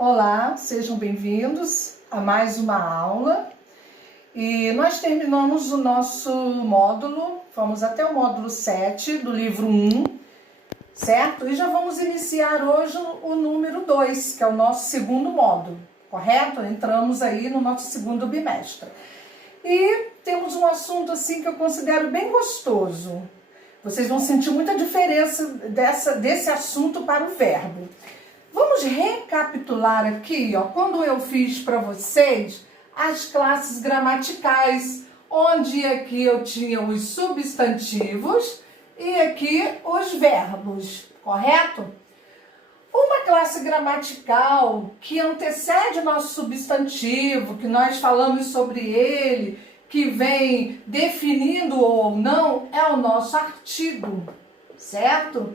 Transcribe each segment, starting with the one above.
Olá, sejam bem-vindos a mais uma aula. E nós terminamos o nosso módulo, fomos até o módulo 7 do livro 1, certo? E já vamos iniciar hoje o número 2, que é o nosso segundo módulo, correto? Entramos aí no nosso segundo bimestre. E temos um assunto assim que eu considero bem gostoso. Vocês vão sentir muita diferença desse assunto para o verbo. Vamos recapitular aqui, ó, quando eu fiz para vocês as classes gramaticais, onde aqui eu tinha os substantivos e aqui os verbos, correto? Uma classe gramatical que antecede o nosso substantivo, que nós falamos sobre ele, que vem definindo ou não, é o nosso artigo, certo?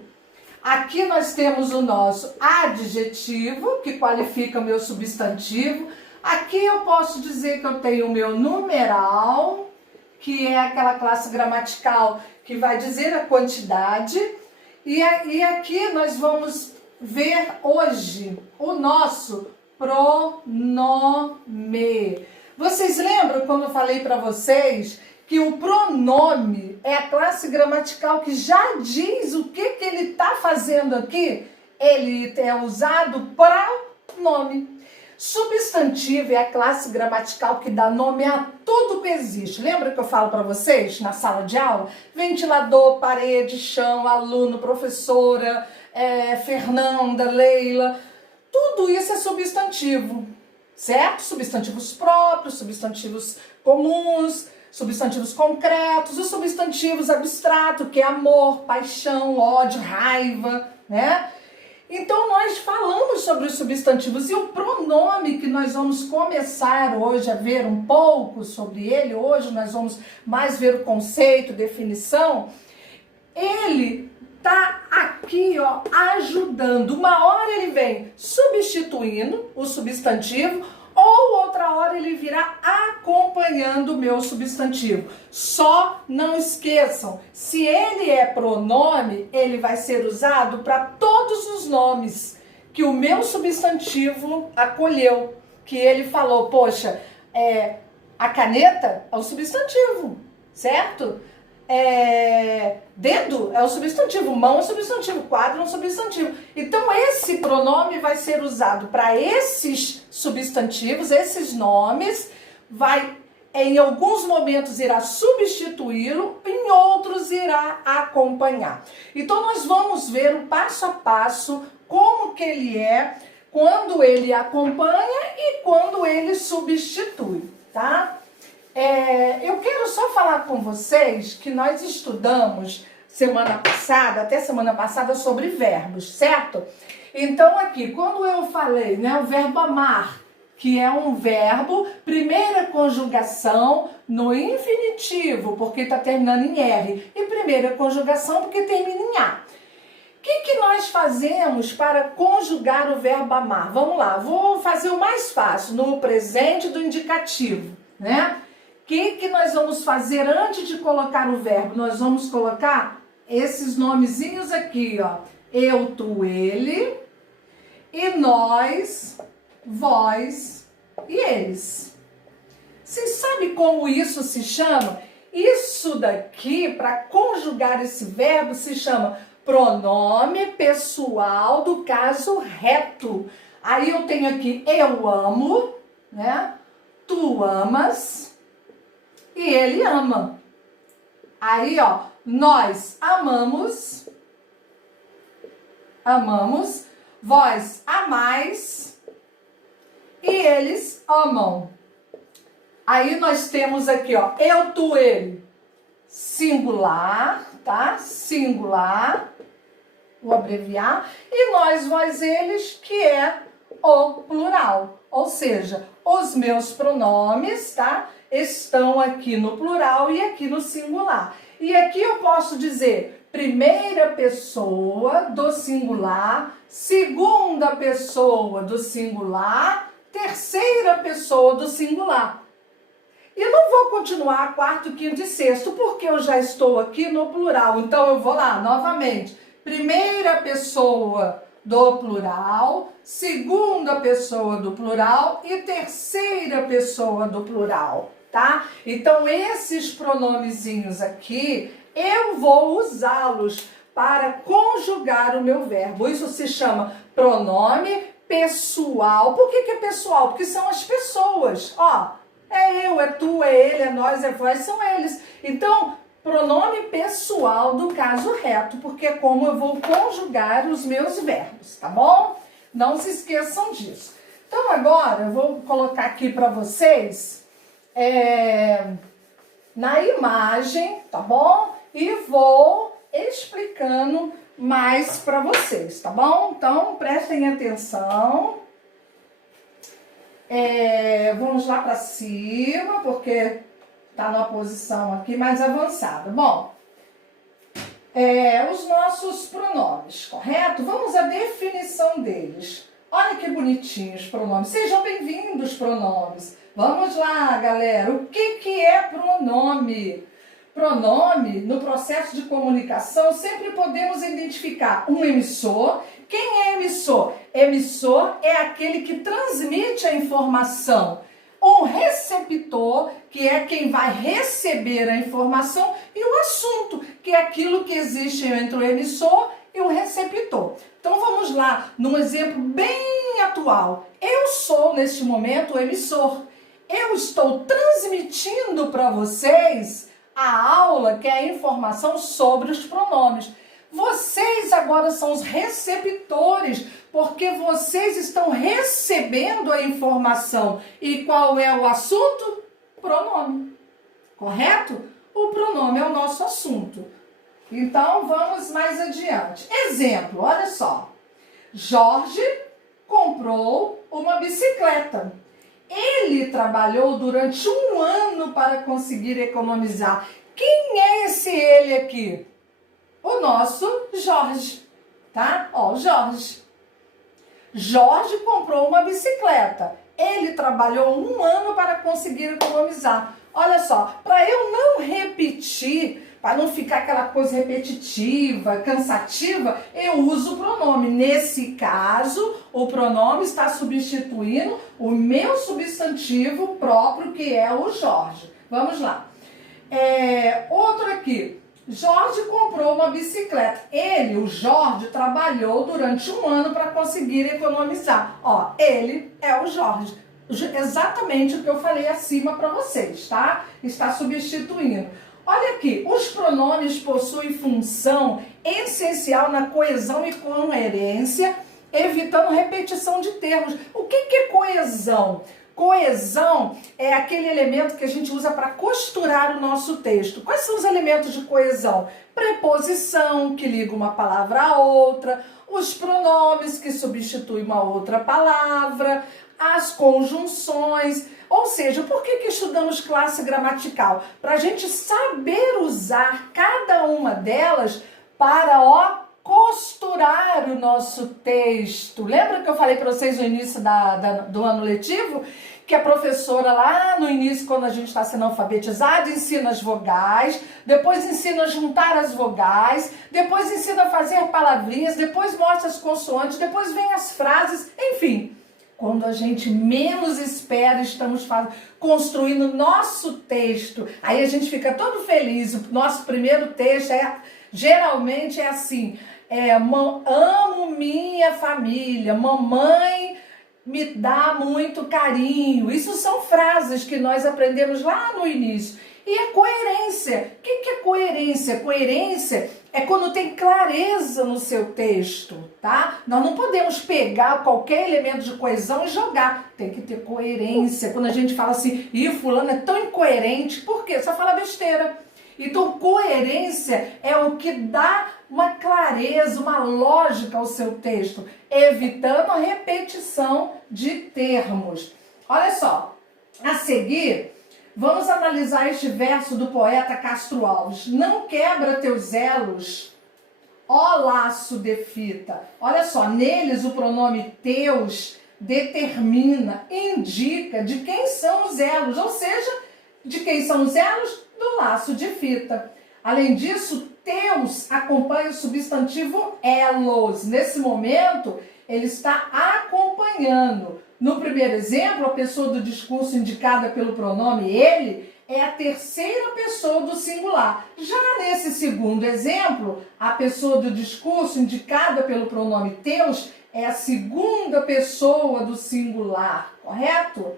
Aqui nós temos o nosso adjetivo, que qualifica o meu substantivo. Aqui eu posso dizer que eu tenho o meu numeral, que é aquela classe gramatical que vai dizer a quantidade. E aqui nós vamos ver hoje o nosso pronome. Vocês lembram quando eu falei para vocês que o pronome é a classe gramatical que já diz o que ele está fazendo aqui? Ele é usado para nome. Substantivo é a classe gramatical que dá nome a tudo que existe. Lembra que eu falo para vocês na sala de aula? Ventilador, parede, chão, aluno, professora, Fernanda, Leila. Tudo isso é substantivo, certo? Substantivos próprios, substantivos comuns, substantivos concretos, os substantivos abstratos, que é amor, paixão, ódio, raiva, né? Então, nós falamos sobre os substantivos e o pronome que nós vamos começar hoje a ver um pouco sobre ele, hoje nós vamos mais ver o conceito, definição, ele tá aqui, ó, ajudando. Uma hora ele vem substituindo o substantivo, ou outra hora ele virá acompanhando o meu substantivo. Só não esqueçam, se ele é pronome, ele vai ser usado para todos os nomes que o meu substantivo acolheu. Que ele falou, poxa, a caneta é o substantivo, certo? Dedo é o substantivo, mão é o substantivo, quadro é um substantivo. Então esse pronome vai ser usado para esses substantivos, esses nomes, vai em alguns momentos irá substituí-lo, em outros irá acompanhar. Então nós vamos ver o passo a passo como que ele é quando ele acompanha e quando ele substitui, tá? Eu quero só falar com vocês que nós estudamos até semana passada, sobre verbos, certo? Então aqui, quando eu falei, né, o verbo amar, que é um verbo, primeira conjugação no infinitivo, porque está terminando em R, e primeira conjugação porque termina em A. O que nós fazemos para conjugar o verbo amar? Vamos lá, vou fazer o mais fácil, no presente do indicativo, né? O que nós vamos fazer antes de colocar o verbo? Nós vamos colocar esses nomezinhos aqui, ó. Eu, tu, ele, e nós, vós e eles. Vocês sabem como isso se chama? Isso daqui, para conjugar esse verbo, se chama pronome pessoal do caso reto. Aí eu tenho aqui eu amo, né? Tu amas. E ele ama. Aí, ó, nós amamos, vós amais e eles amam. Aí nós temos aqui, ó, eu, tu, ele, singular, tá? Singular, vou abreviar, e nós, vós, eles, que é o plural. Ou seja, os meus pronomes, tá? Estão aqui no plural e aqui no singular. E aqui eu posso dizer primeira pessoa do singular, segunda pessoa do singular, terceira pessoa do singular. E não vou continuar quarto, quinto e sexto, porque eu já estou aqui no plural. Então eu vou lá novamente. Primeira pessoa do plural, segunda pessoa do plural e terceira pessoa do plural, tá? Então, esses pronomezinhos aqui, eu vou usá-los para conjugar o meu verbo. Isso se chama pronome pessoal. Por que é pessoal? Porque são as pessoas. Ó, é eu, é tu, é ele, é nós, é vós, são eles. Então, pronome pessoal do caso reto, porque é como eu vou conjugar os meus verbos, tá bom? Não se esqueçam disso. Então, agora, eu vou colocar aqui para vocês na imagem, tá bom? E vou explicando mais para vocês, tá bom? Então, prestem atenção. Vamos lá para cima, porque tá numa posição aqui mais avançada. Bom, os nossos pronomes, correto? Vamos à definição deles. Olha que bonitinhos os pronomes. Sejam bem-vindos, pronomes. Vamos lá, galera. O que é pronome? Pronome, no processo de comunicação, sempre podemos identificar um emissor. Quem é emissor? Emissor é aquele que transmite a informação. Um receptor, que é quem vai receber a informação, e o assunto, que é aquilo que existe entre o emissor e o receptor. Então vamos lá, num exemplo bem atual. Eu sou, neste momento, o emissor. Eu estou transmitindo para vocês a aula, que é a informação sobre os pronomes. Vocês agora são os receptores, porque vocês estão recebendo a informação. E qual é o assunto? Pronome. Correto? O pronome é o nosso assunto. Então, vamos mais adiante. Exemplo, olha só. Jorge comprou uma bicicleta. Ele trabalhou durante 1 ano para conseguir economizar. Quem é esse ele aqui? O nosso Jorge, tá? Ó, Jorge. Jorge comprou uma bicicleta. Ele trabalhou 1 ano para conseguir economizar. Olha só, para eu não repetir, para não ficar aquela coisa repetitiva, cansativa, eu uso o pronome. Nesse caso, o pronome está substituindo o meu substantivo próprio, que é o Jorge. Vamos lá. Outro aqui. Jorge comprou uma bicicleta. Ele, o Jorge, trabalhou durante 1 ano para conseguir economizar. Ó, ele é o Jorge. Exatamente o que eu falei acima para vocês, tá? Está substituindo. Olha aqui, os pronomes possuem função essencial na coesão e coerência, evitando repetição de termos. O que é coesão? Coesão é aquele elemento que a gente usa para costurar o nosso texto. Quais são os elementos de coesão? Preposição, que liga uma palavra a outra, os pronomes, que substituem uma outra palavra, as conjunções. Ou seja, por que estudamos classe gramatical? Para a gente saber usar cada uma delas para, costurar o nosso texto. Lembra que eu falei para vocês no início do ano letivo? Que a professora lá no início, quando a gente está sendo alfabetizado, ensina as vogais, depois ensina a juntar as vogais, depois ensina a fazer palavrinhas, depois mostra as consoantes, depois vem as frases, enfim. Quando a gente menos espera, estamos construindo nosso texto. Aí a gente fica todo feliz. O nosso primeiro texto geralmente é assim: amo minha família, mamãe me dá muito carinho. Isso são frases que nós aprendemos lá no início. E a coerência. O que é coerência? Coerência é quando tem clareza no seu texto, tá? Nós não podemos pegar qualquer elemento de coesão e jogar. Tem que ter coerência. Quando a gente fala assim, fulano é tão incoerente, por quê? Só fala besteira. Então, coerência é o que dá uma clareza, uma lógica ao seu texto, evitando a repetição de termos. Olha só, a seguir, vamos analisar este verso do poeta Castro Alves. Não quebra teus elos, ó laço de fita. Olha só, neles o pronome teus determina, indica de quem são os elos, ou seja, de quem são os elos? Do laço de fita. Além disso, teus acompanha o substantivo elos. Nesse momento, ele está acompanhando. No primeiro exemplo, a pessoa do discurso indicada pelo pronome ele é a terceira pessoa do singular. Já nesse segundo exemplo, a pessoa do discurso indicada pelo pronome teus é a segunda pessoa do singular, correto?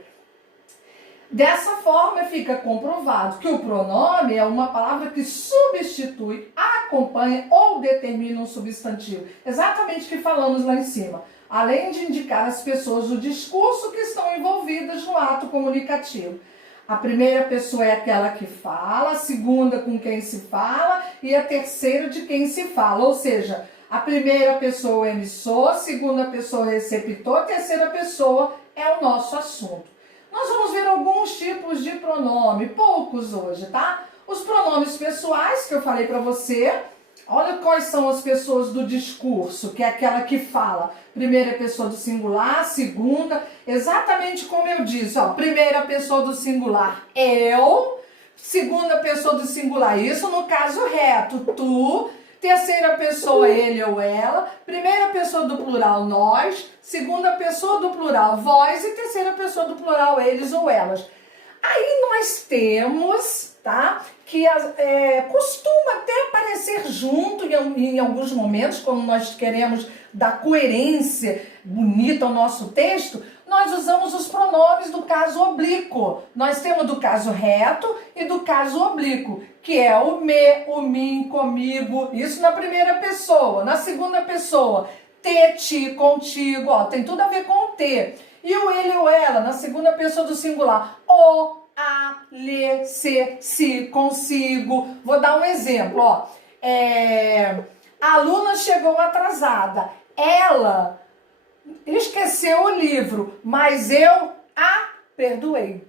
Dessa forma, fica comprovado que o pronome é uma palavra que substitui, acompanha ou determina um substantivo. Exatamente o que falamos lá em cima. Além de indicar as pessoas do discurso que estão envolvidas no ato comunicativo. A primeira pessoa é aquela que fala, a segunda com quem se fala e a terceira de quem se fala. Ou seja, a primeira pessoa é o emissor, a segunda pessoa é o receptor, a terceira pessoa é o nosso assunto. Nós vamos ver alguns tipos de pronome, poucos hoje, tá? Os pronomes pessoais que eu falei para você. Olha quais são as pessoas do discurso, que é aquela que fala. Primeira pessoa do singular, segunda, exatamente como eu disse, ó, primeira pessoa do singular, eu, segunda pessoa do singular, isso no caso reto, tu, terceira pessoa, ele ou ela, primeira pessoa do plural, nós, segunda pessoa do plural, vós e terceira pessoa do plural, eles ou elas. Aí nós temos, tá, que costuma até aparecer junto em alguns momentos, quando nós queremos dar coerência bonita ao nosso texto, nós usamos os pronomes do caso oblíquo. Nós temos do caso reto e do caso oblíquo, que é o me, o mim, comigo, isso na primeira pessoa. Na segunda pessoa, te, ti, contigo, ó, tem tudo a ver com o te. E o ele ou ela, na segunda pessoa do singular, o, a, lhe, se, consigo. Vou dar um exemplo, ó. A aluna chegou atrasada. Ela esqueceu o livro, mas eu a perdoei.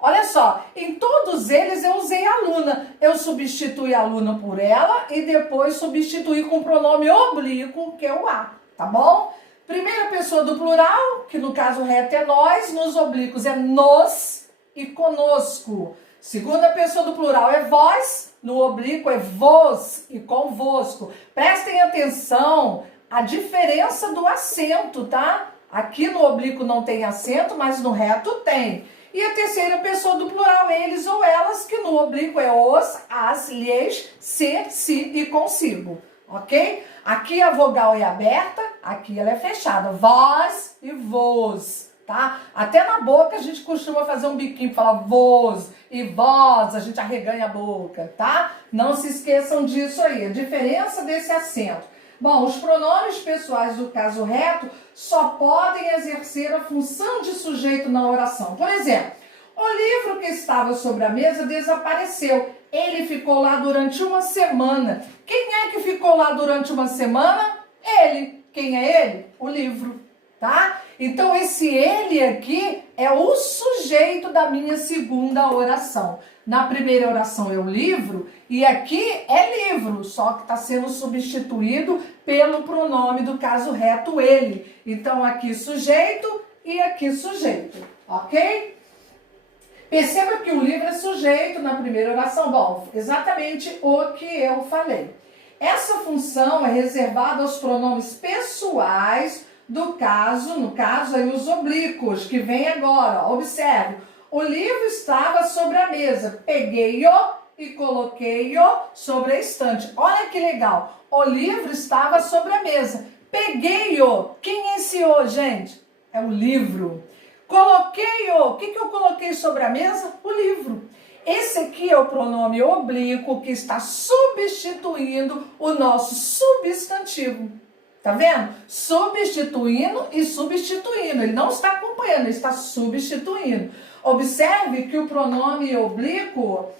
Olha só, em todos eles eu usei aluna. Eu substituí a aluna por ela e depois substituí com o pronome oblíquo, que é o a, tá bom? Primeira pessoa do plural, que no caso reto é nós, nos oblíquos é nos e conosco. Segunda pessoa do plural é vós, no oblíquo é vos e convosco. Prestem atenção a diferença do acento, tá? Aqui no oblíquo não tem acento, mas no reto tem. E a terceira pessoa do plural, eles ou elas, que no oblíquo é os, as, lhes, se e consigo, ok? Aqui a vogal é aberta, aqui ela é fechada. Vós e vos, tá? Até na boca a gente costuma fazer um biquinho, falar vos e vós, a gente arreganha a boca, tá? Não se esqueçam disso aí, a diferença desse acento. Bom, os pronomes pessoais do caso reto só podem exercer a função de sujeito na oração. Por exemplo, o livro que estava sobre a mesa desapareceu. Ele ficou lá durante uma semana. Quem é que ficou lá durante uma semana? Ele. Quem é ele? O livro, tá? Então, esse ele aqui é o sujeito da minha segunda oração. Na primeira oração é o livro e aqui é livro, só que está sendo substituído pelo pronome do caso reto ele. Então, aqui sujeito e aqui sujeito, ok? Perceba que o livro é sujeito na primeira oração. Bom, exatamente o que eu falei. Essa função é reservada aos pronomes pessoais do caso, no caso aí os oblíquos, que vem agora. Observe, o livro estava sobre a mesa, peguei-o e coloquei-o sobre a estante. Olha que legal, o livro estava sobre a mesa, peguei-o. Quem é esse o, gente? É o livro. Coloquei-o, o que eu coloquei sobre a mesa? O livro. Esse aqui é o pronome oblíquo que está substituindo o nosso substantivo. Tá vendo? Substituindo e substituindo. Ele não está acompanhando, ele está substituindo. Observe que o pronome oblíquo,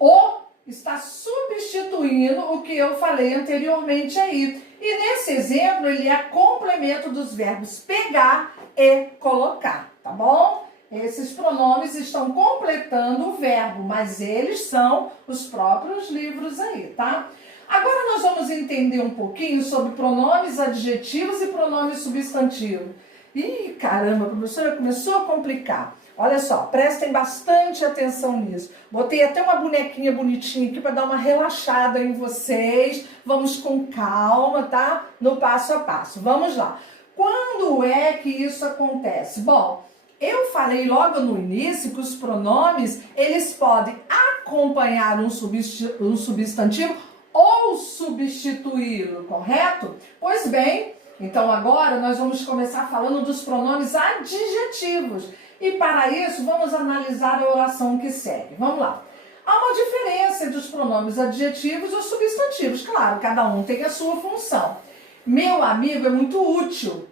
o, está substituindo o que eu falei anteriormente aí. E nesse exemplo, ele é complemento dos verbos pegar e colocar, tá bom? Esses pronomes estão completando o verbo, mas eles são os próprios livros aí, tá? Agora nós vamos entender um pouquinho sobre pronomes adjetivos e pronomes substantivos. Ih, caramba, a professora começou a complicar. Olha só, prestem bastante atenção nisso. Botei até uma bonequinha bonitinha aqui para dar uma relaxada em vocês. Vamos com calma, tá? No passo a passo. Vamos lá. Quando é que isso acontece? Bom, eu falei logo no início que os pronomes, eles podem acompanhar um substantivo ou substituí-lo, correto? Pois bem, então agora nós vamos começar falando dos pronomes adjetivos. E para isso, vamos analisar a oração que segue. Vamos lá. Há uma diferença entre os pronomes adjetivos e os substantivos. Claro, cada um tem a sua função. Meu amigo é muito útil.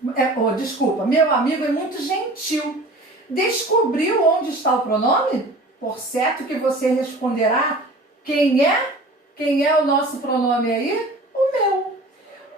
Meu amigo é muito gentil. Descobriu onde está o pronome? Por certo que você responderá, quem é? Quem é o nosso pronome aí? O meu.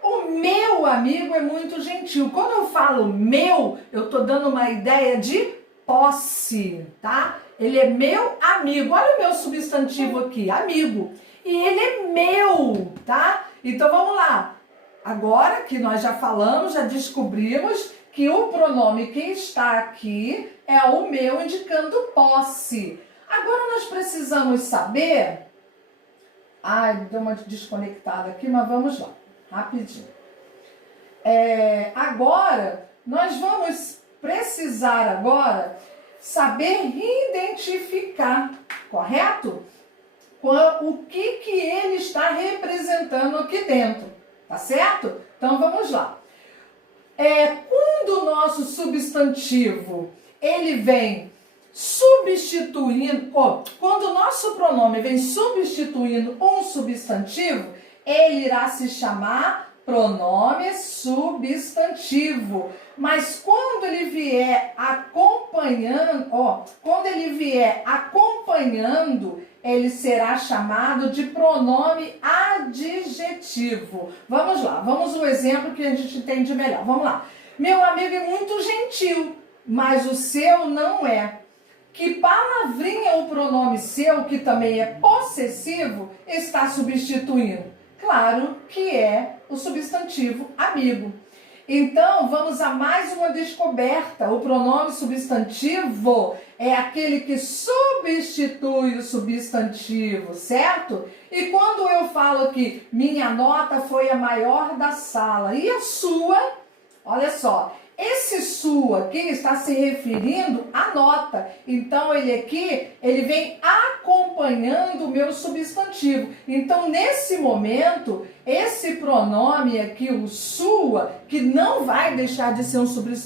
O meu amigo é muito gentil. Quando eu falo meu, eu estou dando uma ideia de posse, tá? Ele é meu amigo. Olha o meu substantivo aqui, amigo. E ele é meu, tá? Então vamos lá. Agora que nós já falamos, já descobrimos que o pronome que está aqui é o meu, indicando posse. Agora nós precisamos saber... Ai, deu uma desconectada aqui, mas vamos lá. Rapidinho. Agora, nós vamos precisar agora saber identificar, correto? O que ele está representando aqui dentro, tá certo? Então, vamos lá. Quando o nosso substantivo, ele vem substituindo, quando o nosso pronome vem substituindo um substantivo, ele irá se chamar pronome substantivo. Mas quando ele vier acompanhando, ele será chamado de pronome adjetivo. Vamos lá, vamos ao exemplo que a gente entende melhor. Vamos lá. Meu amigo é muito gentil, mas o seu não é. Que palavrinha o pronome seu, que também é possessivo, está substituindo? Claro que é o substantivo amigo. Então, vamos a mais uma descoberta. O pronome substantivo é aquele que substitui o substantivo, certo? E quando eu falo que minha nota foi a maior da sala e a sua, olha só, esse sua aqui está se referindo à nota. Então, ele vem acompanhando o meu substantivo. Então, nesse momento, esse pronome aqui, o sua, que não vai deixar de ser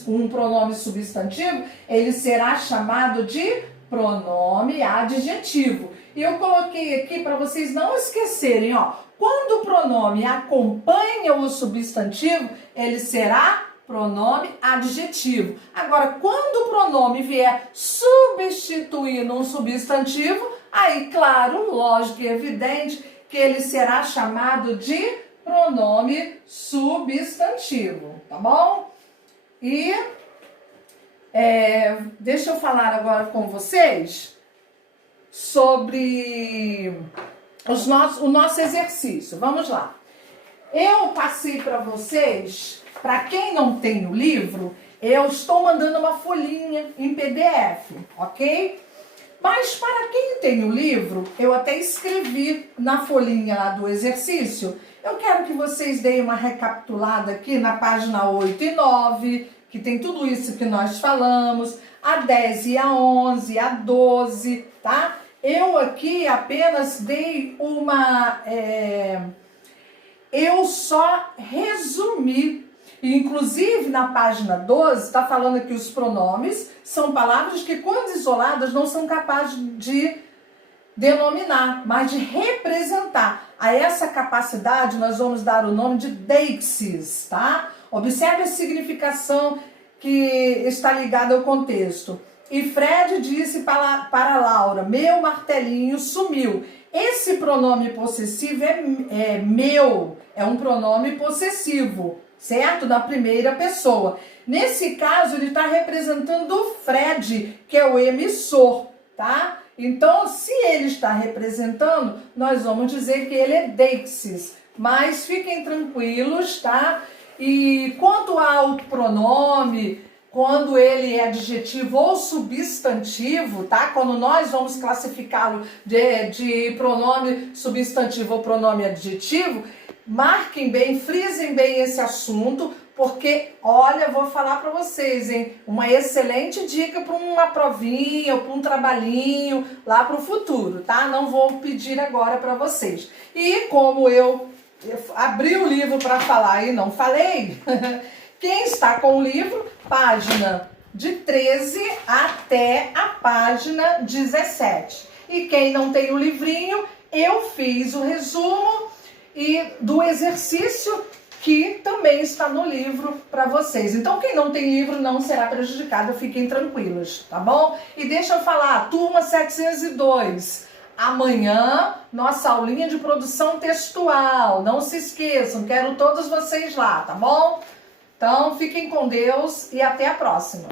um pronome substantivo, ele será chamado de pronome adjetivo. E eu coloquei aqui para vocês não esquecerem, ó. Quando o pronome acompanha o substantivo, ele será pronome adjetivo. Agora, quando o pronome vier substituindo um substantivo, aí, claro, lógico e evidente, que ele será chamado de pronome substantivo, tá bom? E deixa eu falar agora com vocês sobre o nosso exercício. Vamos lá. Eu passei para vocês... Para quem não tem o livro, eu estou mandando uma folhinha em PDF, ok? Mas para quem tem o livro, eu até escrevi na folhinha lá do exercício. Eu quero que vocês deem uma recapitulada aqui na página 8 e 9, que tem tudo isso que nós falamos, a 10 e a 11, a 12, tá? Eu aqui apenas dei uma... eu só resumi. Inclusive, na página 12, está falando que os pronomes são palavras que, quando isoladas, não são capazes de denominar, mas de representar. A essa capacidade, nós vamos dar o nome de deixis, tá? Observe a significação que está ligada ao contexto. E Fred disse para Laura, meu martelinho sumiu. Esse pronome possessivo é meu, é um pronome possessivo, certo? Da primeira pessoa. Nesse caso, ele está representando o Fred, que é o emissor, tá? Então, se ele está representando, nós vamos dizer que ele é deixis. Mas fiquem tranquilos, tá? E quanto ao pronome quando ele é adjetivo ou substantivo, tá? Quando nós vamos classificá-lo de pronome substantivo ou pronome adjetivo, marquem bem, frisem bem esse assunto, porque, olha, vou falar para vocês, hein? Uma excelente dica para uma provinha ou para um trabalhinho lá para o futuro, tá? Não vou pedir agora para vocês. E como eu abri o livro para falar e não falei, quem está com o livro, página de 13 até a página 17. E quem não tem o livrinho, eu fiz o resumo do exercício que também está no livro para vocês. Então, quem não tem livro não será prejudicado, fiquem tranquilos, tá bom? E deixa eu falar, turma 702, amanhã, nossa aulinha de produção textual, não se esqueçam, quero todos vocês lá, tá bom? Então, fiquem com Deus e até a próxima.